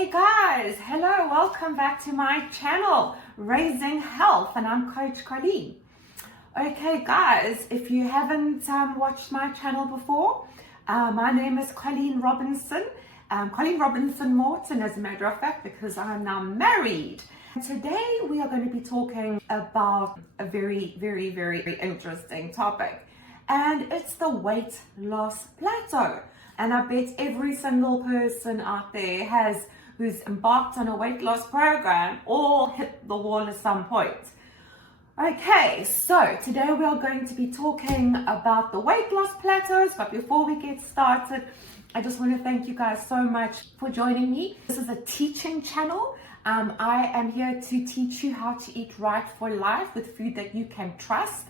Okay guys, hello, welcome back to my channel, Raising Health, and I'm Coach Colleen. Okay guys, if you haven't watched my channel before, my name is Colleen Robinson, Colleen Robinson Morton as a matter of fact, because I'm now married. Today we are going to be talking about a very interesting topic, and it's the weight loss plateau. And I bet every single person out there who's embarked on a weight loss program all hit the wall at some point. Okay, so today we are going to be talking about the weight loss plateaus, but before we get started, I just want to thank you guys so much for joining me. This is a teaching channel. I am here to teach you how to eat right for life with food that you can trust.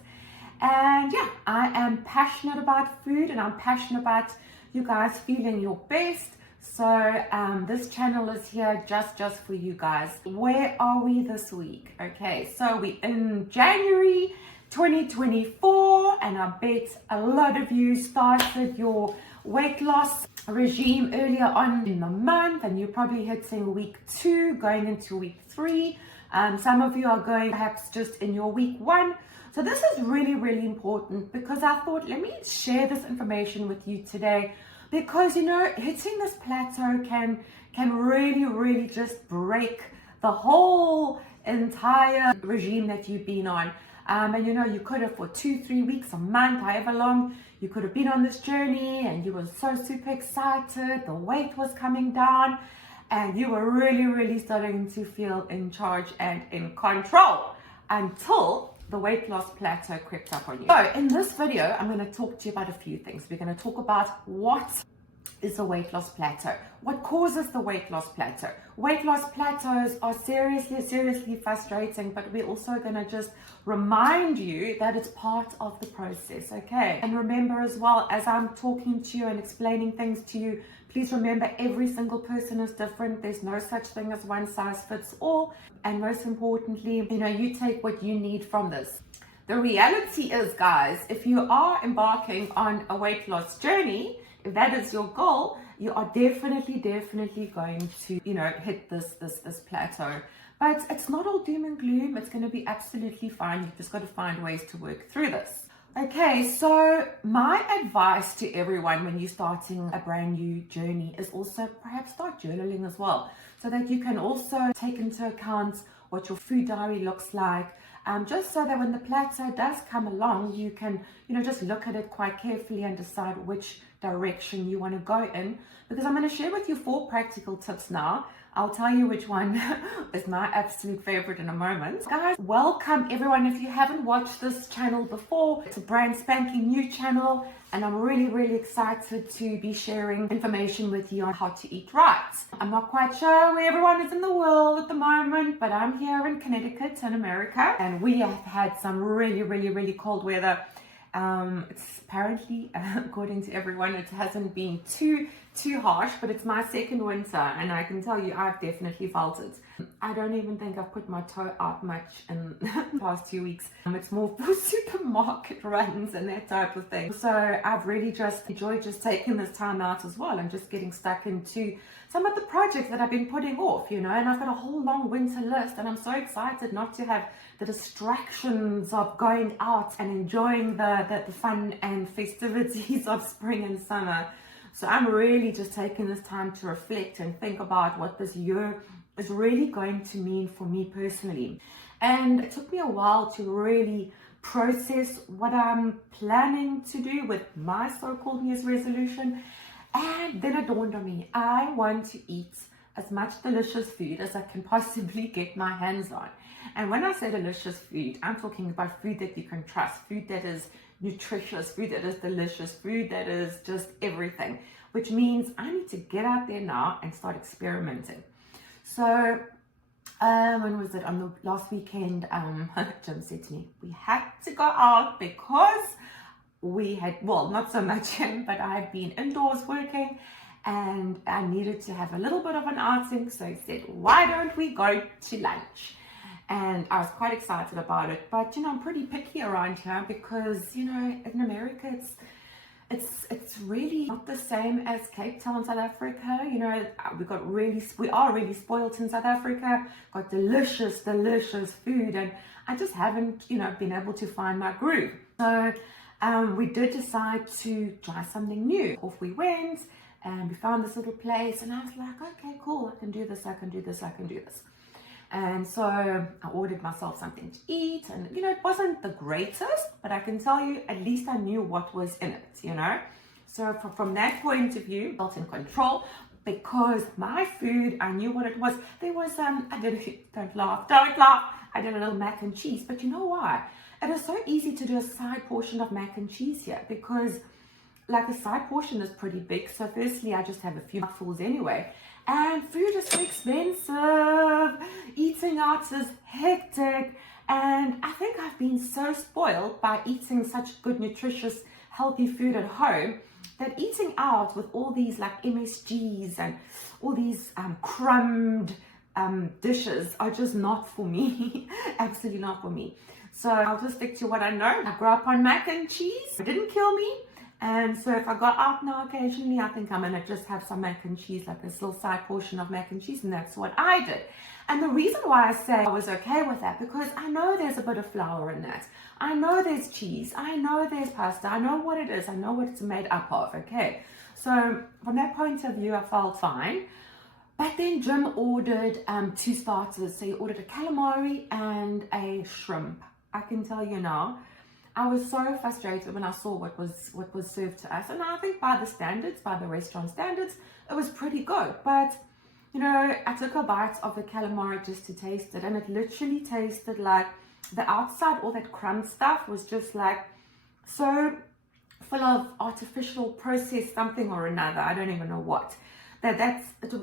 And yeah, I am passionate about food, and I'm passionate about you guys feeling your best. So this channel is here just for you guys. Where are we this week? Okay, so we're in January 2024, and I bet a lot of you started your weight loss regime earlier on in the month, and you're probably hitting week 2 going into week 3. Some of you are going perhaps just in your week 1. So this is really important, because I thought, let me share this information with you today, because you know, hitting this plateau can really just break the whole entire regime that you've been on. And you know, you could have for 2-3 weeks, a month, however long, you could have been on this journey, and you were so super excited, the weight was coming down, and you were really starting to feel in charge and in control, until the weight loss plateau crept up on you. So in this video, I'm going to talk to you about a few things. We're going to talk about what is a weight loss plateau, what causes the weight loss plateau. Weight loss plateaus are seriously frustrating, but we're also going to just remind you that it's part of the process, okay? And remember as well, as I'm talking to you and explaining things to you, please remember every single person is different. There's no such thing as one size fits all. And most importantly, you know, you take what you need from this. The reality is, guys, if you are embarking on a weight loss journey, if that is your goal, you are definitely going to, you know, hit this plateau. But it's not all doom and gloom. It's going to be absolutely fine. You've just got to find ways to work through this. Okay, so my advice to everyone when you're starting a brand new journey is also perhaps start journaling as well, so that you can also take into account what your food diary looks like, just so that when the plateau does come along, you can, you know, just look at it quite carefully and decide which direction you want to go in. Because I'm going to share with you 4 practical tips now. I'll tell you which one is my absolute favorite in a moment. Guys, welcome everyone. If you haven't watched this channel before, it's a brand spanking new channel, and I'm really excited to be sharing information with you on how to eat right. I'm not quite sure where everyone is in the world at the moment, but I'm here in Connecticut in America, and we have had some really cold weather. It's apparently, according to everyone, it hasn't been too harsh, but it's my second winter, and I can tell you I've definitely felt it. I don't even think I've put my toe out much in the past 2 weeks. It's more for supermarket runs and that type of thing. So I've really just enjoyed just taking this time out as well, and just getting stuck into some of the projects that I've been putting off, you know, and I've got a whole long winter list, and I'm so excited not to have the distractions of going out and enjoying the fun and festivities of spring and summer. So I'm really just taking this time to reflect and think about what this year is really going to mean for me personally. And it took me a while to really process what I'm planning to do with my so-called New Year's resolution. And then it dawned on me, I want to eat as much delicious food as I can possibly get my hands on. And when I say delicious food, I'm talking about food that you can trust, food that is nutritious, food that is delicious, food that is just everything, which means I need to get out there now and start experimenting. So when was it? On the last weekend, Jim said to me, we had to go out because we had, well, not so much him, but I had been indoors working, and I needed to have a little bit of an outing. So he said, why don't we go to lunch? And I was quite excited about it. But, you know, I'm pretty picky around here, because, you know, in America, it's really not the same as Cape Town, South Africa. You know, we are really spoiled in South Africa, got delicious food, and I just haven't, you know, been able to find my groove. So we did decide to try something new. Off we went, and we found this little place, and I was like, okay, cool, I can do this. And so I ordered myself something to eat, and you know, it wasn't the greatest, but I can tell you, at least I knew what was in it, you know. So from that point of view, I felt in control, because my food, I knew what it was. There was don't laugh, I did a little mac and cheese, but you know why? It is so easy to do a side portion of mac and cheese here, because like a side portion is pretty big. So firstly, I just have a few mouthfuls anyway. And food is so expensive. Eating out is hectic. And I think I've been so spoiled by eating such good, nutritious, healthy food at home, that eating out with all these like MSGs and all these crumbed dishes are just not for me. Absolutely not for me. So I'll just stick to what I know. I grew up on mac and cheese. It didn't kill me. And so if I go out now occasionally, I think I'm going to just have some mac and cheese, like this little side portion of mac and cheese. And that's what I did. And the reason why I say I was okay with that, because I know there's a bit of flour in that. I know there's cheese. I know there's pasta. I know what it is. I know what it's made up of. Okay. So from that point of view, I felt fine. But then Jim ordered 2 starters. So he ordered a calamari and a shrimp. I can tell you now, I was so frustrated when I saw what was served to us. And I think by the restaurant standards, it was pretty good. But, you know, I took a bite of the calamari just to taste it. And it literally tasted like the outside, all that crumb stuff was just like so full of artificial processed something or another. I don't even know what.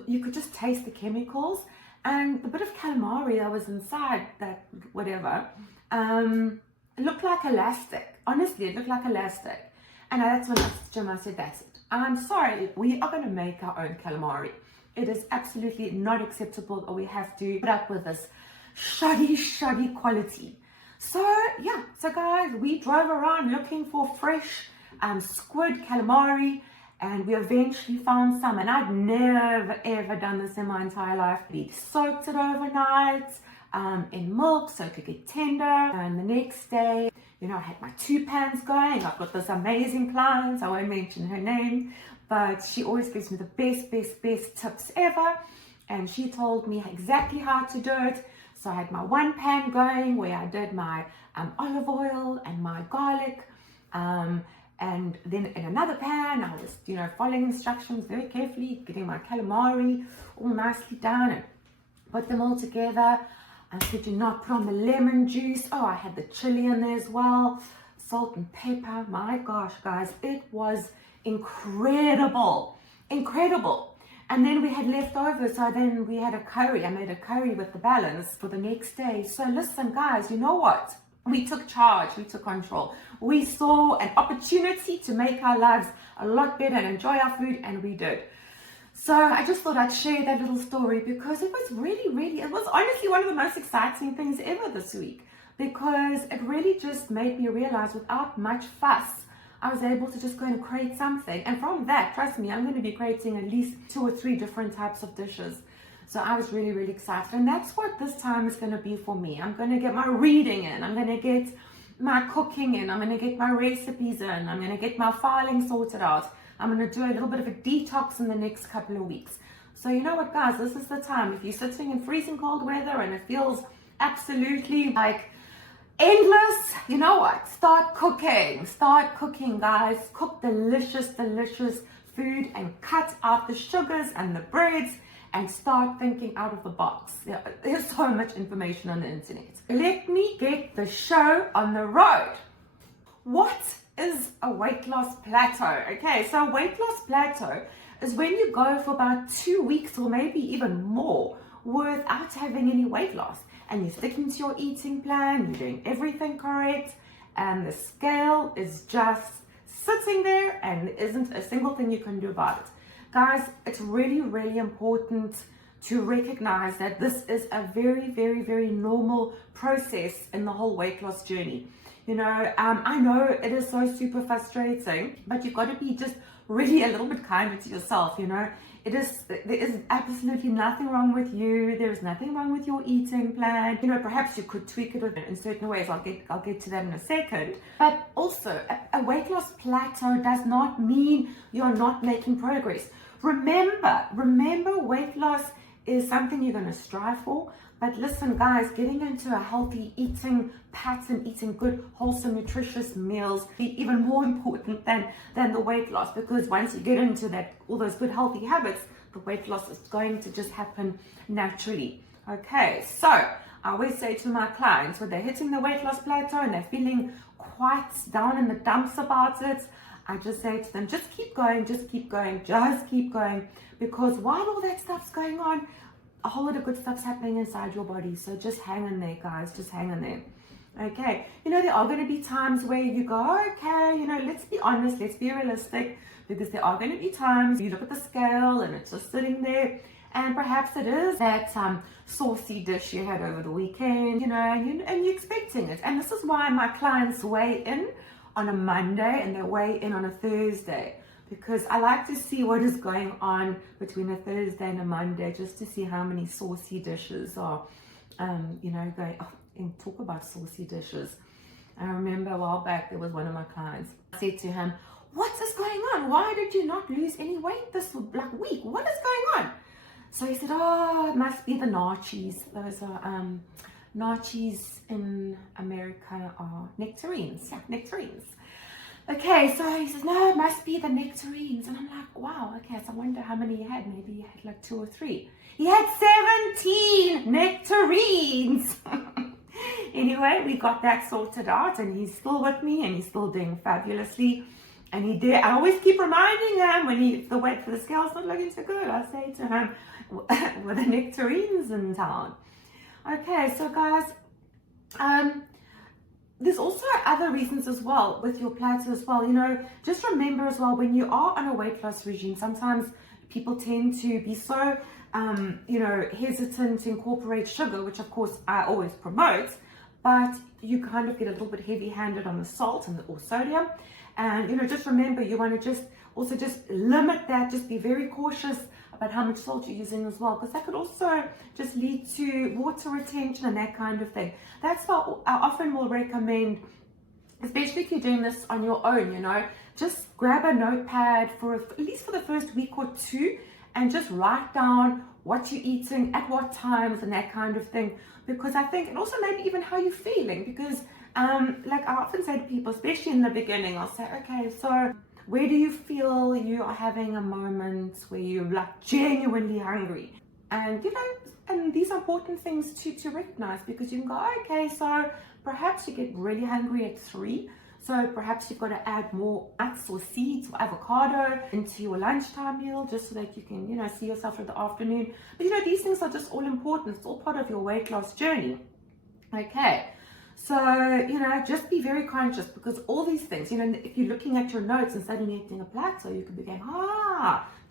You could just taste the chemicals. And the bit of calamari that was inside that whatever, it looked like elastic. Honestly, it looked like elastic. And that's when Jim, I said, that's it. I'm sorry, we are going to make our own calamari. It is absolutely not acceptable, or we have to put up with this shoddy quality. So, yeah. So, guys, we drove around looking for fresh squid calamari, and we eventually found some. And I'd never, ever done this in my entire life. We soaked it overnight in milk so it could get tender. And the next day, you know, I had my 2 pans going. I've got this amazing client. I won't mention her name, but she always gives me the best tips ever. And she told me exactly how to do it. So I had my 1 pan going where I did my olive oil and my garlic. And then in another pan, I was, you know, following instructions very carefully, getting my calamari all nicely done and put them all together. I said, do not put on the lemon juice. Oh, I had the chili in there as well. Salt and pepper. My gosh, guys, it was incredible. Incredible. And then we had leftovers. So then we had a curry. I made a curry with the balance for the next day. So listen, guys, you know what? We took charge. We took control. We saw an opportunity to make our lives a lot better and enjoy our food, and we did. So I just thought I'd share that little story, because it was it was honestly one of the most exciting things ever this week, because it really just made me realize without much fuss, I was able to just go and create something. And from that, trust me, I'm going to be creating at least 2 or 3 different types of dishes. So I was really excited. And that's what this time is going to be for me. I'm going to get my reading in. I'm going to get my cooking in. I'm going to get my recipes in. I'm going to get my filing sorted out. I'm going to do a little bit of a detox in the next couple of weeks. So you know what, guys, this is the time. If you're sitting in freezing cold weather and it feels absolutely like endless, you know what? Start cooking. Start cooking, guys. Cook delicious food and cut out the sugars and the breads and start thinking out of the box. There's so much information on the internet. Let me get the show on the road. What is a weight loss plateau? Okay, so a weight loss plateau is when you go for about 2 weeks or maybe even more without having any weight loss, and you're sticking to your eating plan, you're doing everything correct, and the scale is just sitting there and there isn't a single thing you can do about it. Guys, it's really important to recognize that this is a very normal process in the whole weight loss journey. I know it is so super frustrating, but you've got to be just really a little bit kinder to yourself. There is absolutely nothing wrong with you. There is nothing wrong with your eating plan. Perhaps you could tweak it in certain ways. I'll get to that in a second. But also, a weight loss plateau does not mean you're not making progress. Remember, weight loss is something you're going to strive for. But listen, guys, getting into a healthy eating pattern, eating good, wholesome, nutritious meals, be even more important than the weight loss. Because once you get into all those good, healthy habits, the weight loss is going to just happen naturally. Okay, so I always say to my clients, when they're hitting the weight loss plateau and they're feeling quite down in the dumps about it, I just say to them, just keep going, just keep going, just keep going. Because while all that stuff's going on, a whole lot of good stuff's happening inside your body. So just hang in there, guys. Just hang in there. Okay. There are going to be times where you go, okay, let's be honest, let's be realistic, because there are going to be times you look at the scale and it's just sitting there, and perhaps it is that saucy dish you had over the weekend, and you're expecting it. And this is why my clients weigh in on a Monday and they weigh in on a Thursday. Because I like to see what is going on between a Thursday and a Monday, just to see how many saucy dishes are, going. Oh, and talk about saucy dishes. I remember a while back, there was one of my clients. I said to him, "What is going on? Why did you not lose any weight this week? What is going on?" So he said, "Oh, it must be the nachos. Those are nachos in America are nectarines. Yeah, nectarines." Okay, so he says, "No, it must be the nectarines." And I'm like, wow, okay, so I wonder how many he had. Maybe he had like 2 or 3. He had 17 nectarines. Anyway, we got that sorted out, and he's still with me, and he's still doing fabulously. And I always keep reminding him when the weight for the scale's not looking so good. I say to him, "Were the nectarines in town?" Okay, so guys, there's also other reasons as well with your plateau as well. Just remember as well, when you are on a weight loss regime, sometimes people tend to be so, hesitant to incorporate sugar, which of course I always promote, but you kind of get a little bit heavy-handed on the salt or sodium. And, just remember, you want to just limit that, just be very cautious about how much salt you're using as well, because that could also just lead to water retention and that kind of thing. That's why I often will recommend, especially if you're doing this on your own, just grab a notepad at least for the first week or 2, and just write down what you're eating, at what times, and that kind of thing. Because I think, and also maybe even how you're feeling, because like I often say to people, especially in the beginning, I'll say, okay, so where do you feel you are having a moment where you're like genuinely hungry? And and these are important things to recognize, because you can go, okay, so perhaps you get really hungry at 3. So perhaps you've got to add more nuts or seeds or avocado into your lunchtime meal, just so that you can, see yourself for the afternoon. But these things are just all important. It's all part of your weight loss journey. Okay. So, just be very conscious, because all these things, if you're looking at your notes and suddenly hitting a plateau, you could be going,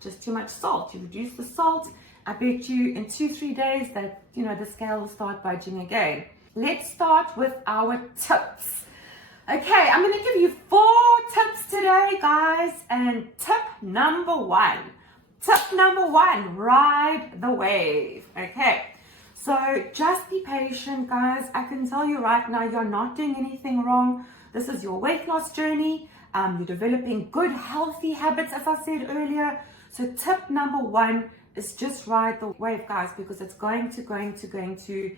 just too much salt. You reduce the salt. I bet you in 2-3 days that, the scale will start budging again. Let's start with our tips. Okay, I'm going to give you 4 tips today, guys. And tip number 1, ride the wave. Okay. So just be patient, guys. I can tell you right now, you're not doing anything wrong. This is your weight loss journey. You're developing good, healthy habits, as I said earlier. So tip number 1 is just ride the wave, guys, because it's going to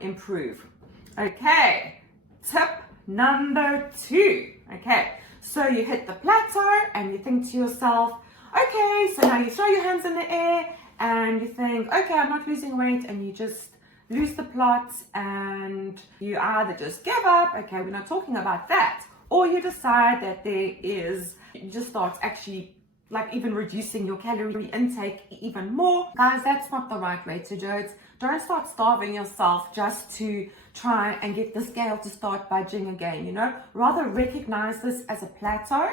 improve. Okay. Tip number 2. Okay. So you hit the plateau and you think to yourself, okay, so now you throw your hands in the air and you think, okay, I'm not losing weight, and you just lose the plot, and you either just give up, okay, we're not talking about that, or you decide that you just start actually like even reducing your calorie intake even more. Guys, that's not the right way to do it. Don't start starving yourself just to try and get the scale to start budging again, Rather recognize this as a plateau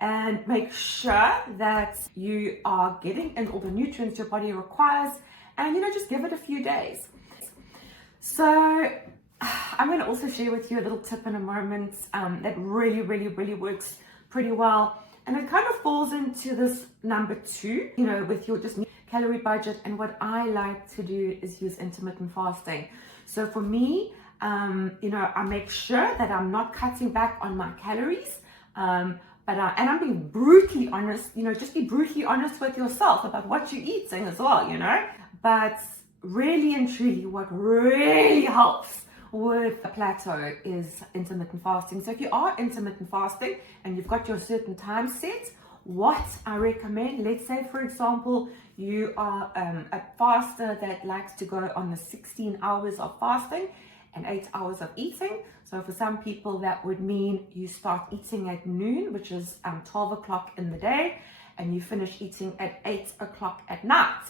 and make sure that you are getting in all the nutrients your body requires, and just give it a few days. So I'm going to also share with you a little tip in a moment that really works pretty well. And it kind of falls into this number 2, with your just calorie budget. And what I like to do is use intermittent fasting. So for me, I make sure that I'm not cutting back on my calories. And I'm being brutally honest, just be brutally honest with yourself about what you're eating as well, But really and truly, what really helps with a plateau is intermittent fasting. So if you are intermittent fasting and you've got your certain time set, what I recommend, let's say for example, you are a faster that likes to go on the 16 hours of fasting and 8 hours of eating. So for some people that would mean you start eating at noon, which is 12 o'clock in the day, and you finish eating at 8 o'clock at night.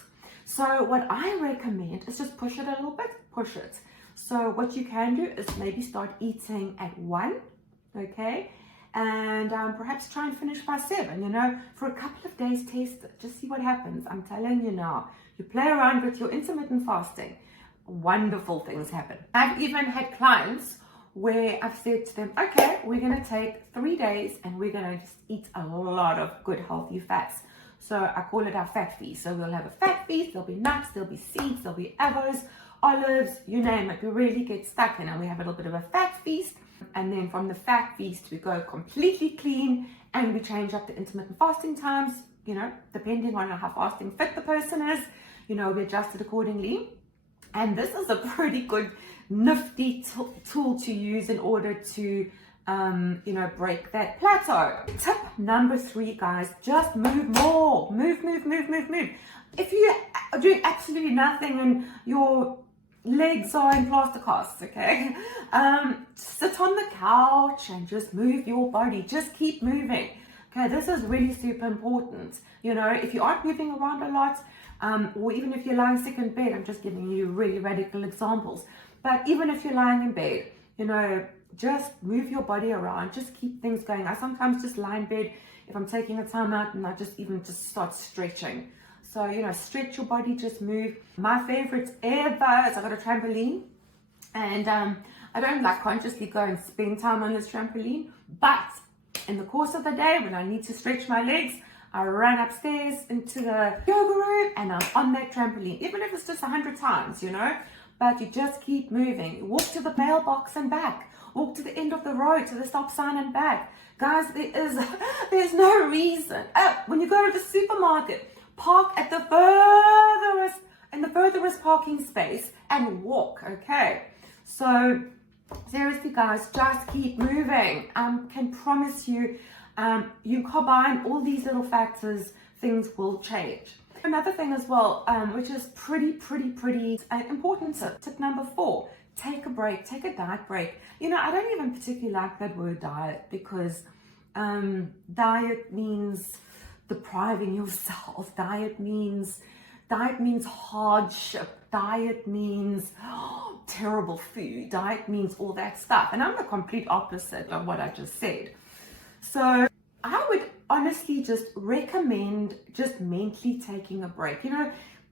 So what I recommend is just push it a little bit, push it. So what you can do is maybe start eating at 1, okay? And perhaps try and finish by 7, for a couple of days, taste it, just see what happens. I'm telling you now, you play around with your intermittent fasting, wonderful things happen. I've even had clients where I've said to them, okay, we're going to take 3 days and we're going to just eat a lot of good healthy fats. So I call it our fat feast. So we'll have a fat feast, there'll be nuts, there'll be seeds, there'll be avos, olives, you name it. We really get stuck in and we have a little bit of a fat feast. And then from the fat feast, we go completely clean and we change up the intermittent fasting times, depending on how fasting fit the person is, we adjust it accordingly. And this is a pretty good, nifty tool to use in order to, break that plateau. Tip number 3, guys, just move more. Move. If you are doing absolutely nothing and your legs are in plaster casts, okay? Sit on the couch and just move your body. Just keep moving. Okay, this is really super important. If you aren't moving around a lot, or even if you're lying sick in bed, I'm just giving you really radical examples. But even if you're lying in bed, just move your body around. Just keep things going. I sometimes just lie in bed if I'm taking a time out and I just start stretching. So, stretch your body, just move. My favorite ever is I got a trampoline. And I don't consciously go and spend time on this trampoline. But in the course of the day, when I need to stretch my legs, I run upstairs into the yoga room and I'm on that trampoline. Even if it's just 100 times, But you just keep moving. You walk to the mailbox and back. Walk to the end of the road, to the stop sign and back. Guys, there's no reason. When you go to the supermarket, park at the furthest parking space and walk, okay? So seriously, guys, just keep moving. Can promise you, you combine all these little factors, things will change. Another thing as well, which is pretty important tip number 4, take a break, take a diet break. I don't even particularly like that word diet because diet means depriving yourself. Diet means hardship. Diet means terrible food. Diet means all that stuff. And I'm the complete opposite of what I just said. So I would honestly just recommend just mentally taking a break.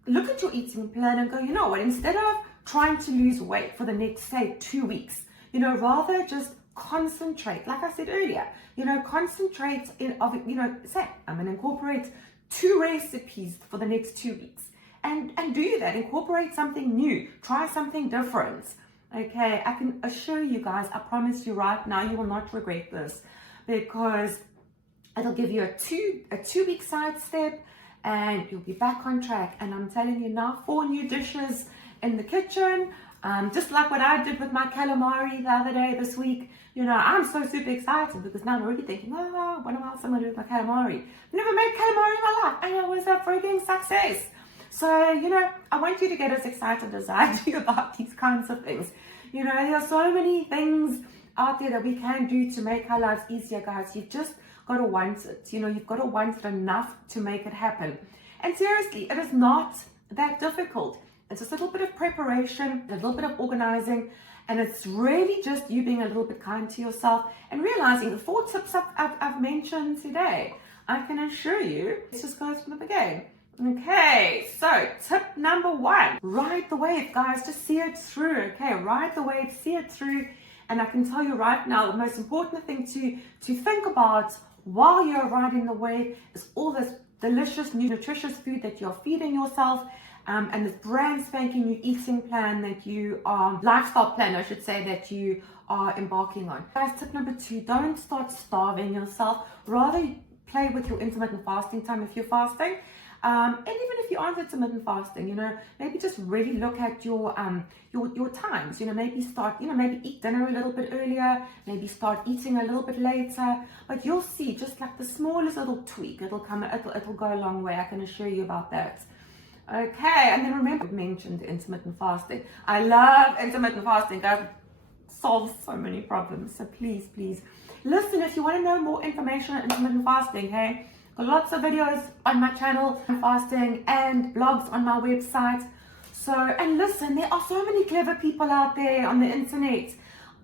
Look at your eating plan and go, you know what, instead of trying to lose weight for the next, say, 2 weeks, rather just concentrate, like I said earlier, concentrate say I'm going to incorporate 2 recipes for the next 2 weeks and do that, incorporate something new, try something different. Okay, I can assure you guys, I promise you right now, you will not regret this because it'll give you a two week sidestep and you'll be back on track. And I'm telling you now, 4 new dishes in the kitchen, just like what I did with my calamari the other day this week. I'm so super excited because now I'm already thinking, what else am I going to do with my calamari? I've never made calamari in my life and it was a freaking success. So, I want you to get as excited as I do about these kinds of things. There are so many things out there that we can do to make our lives easier, guys. You've just got to want it. You've got to want it enough to make it happen. And seriously, it is not that difficult. It's just a little bit of preparation, a little bit of organizing, and it's really just you being a little bit kind to yourself and realizing the 4 tips I've mentioned today. I can assure you, let's just go from the beginning. Okay, so tip number 1, ride the wave, guys. Just see it through. Okay, ride the wave, see it through. And I can tell you right now, the most important thing to think about while you're riding the wave is all this delicious, nutritious food that you're feeding yourself, and this brand spanking new eating plan that you are, lifestyle plan, I should say, that you are embarking on. Guys, tip number 2, don't start starving yourself. Rather play with your intermittent fasting time if you're fasting. And even if you aren't intermittent fasting, you know, maybe just really look at your times, you know, maybe start, you know, maybe eat dinner a little bit earlier, maybe start eating a little bit later, but you'll see just like the smallest little tweak, it'll go a long way. I can assure you about that. Okay, and then remember, I mentioned intermittent fasting. I love intermittent fasting, guys. It solves so many problems. So please, please listen if you want to know more information on intermittent fasting. Hey, got lots of videos on my channel on fasting and blogs on my website. So, and listen, there are so many clever people out there on the internet.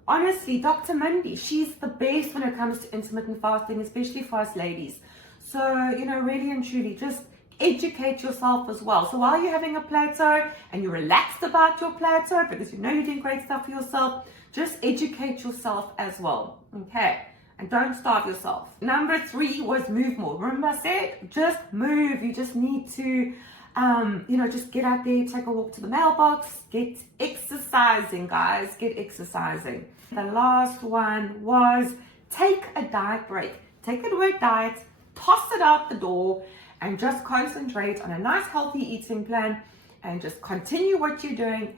Honestly, Dr. Mindy, she's the best when it comes to intermittent fasting, especially for us ladies. So, you know, really and truly, just educate yourself as well. So while you're having a plateau and you're relaxed about your plateau because you know you're doing great stuff for yourself, just educate yourself as well. Okay, and don't starve yourself. Number 3 was move more. Remember I said, just move. You just need to, you know, just get out there, take a walk to the mailbox, get exercising, guys, get exercising. The last one was take a diet break. Take a word diet, toss it out the door, and just concentrate on a nice healthy eating plan and just continue what you're doing.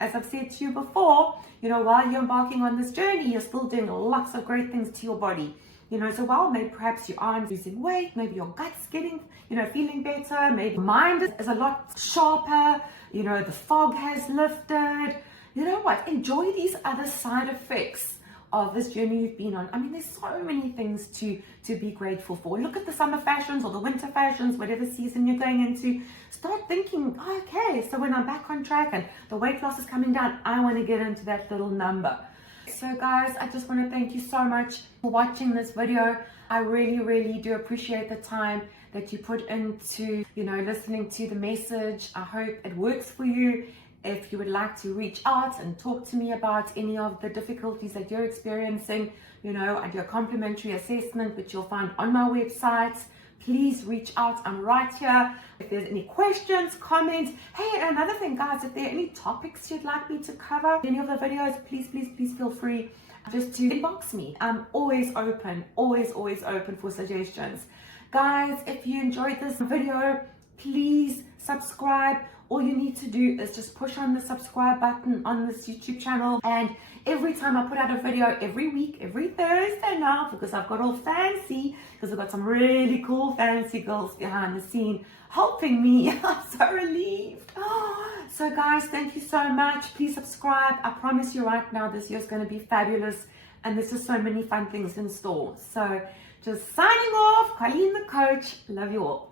As I've said to you before, you know, while you're embarking on this journey, you're still doing lots of great things to your body. You know, so while maybe perhaps you aren't losing weight, maybe your gut's getting, you know, feeling better, maybe your mind is a lot sharper, you know, the fog has lifted. You know what? Enjoy these other side effects of this journey you've been on. I mean, there's so many things to be grateful for. Look at the summer fashions or the winter fashions, whatever season you're going into. Start thinking, okay, so when I'm back on track and the weight loss is coming down, I want to get into that little number. So guys, I just want to thank you so much for watching this video. I really, really do appreciate the time that you put into, you know, listening to the message. I hope it works for you. If you would like to reach out and talk to me about any of the difficulties that you're experiencing, you know, I do a complimentary assessment, which you'll find on my website. Please reach out. I'm right here. If there's any questions, comments. Hey, and another thing, guys, if there are any topics you'd like me to cover in any of the videos, please, please, please feel free just to inbox me. I'm always open, always open for suggestions. Guys, if you enjoyed this video, please subscribe. All you need to do is just push on the subscribe button on this YouTube channel, and every time I put out a video, every week, every Thursday now, because I've got all fancy, because I've got some really cool fancy girls behind the scene helping me. I'm so relieved. So guys, thank you so much. Please subscribe. I promise you right now, this year's going to be fabulous, and there's just so many fun things in store. So just signing off, Colleen the coach. Love you all.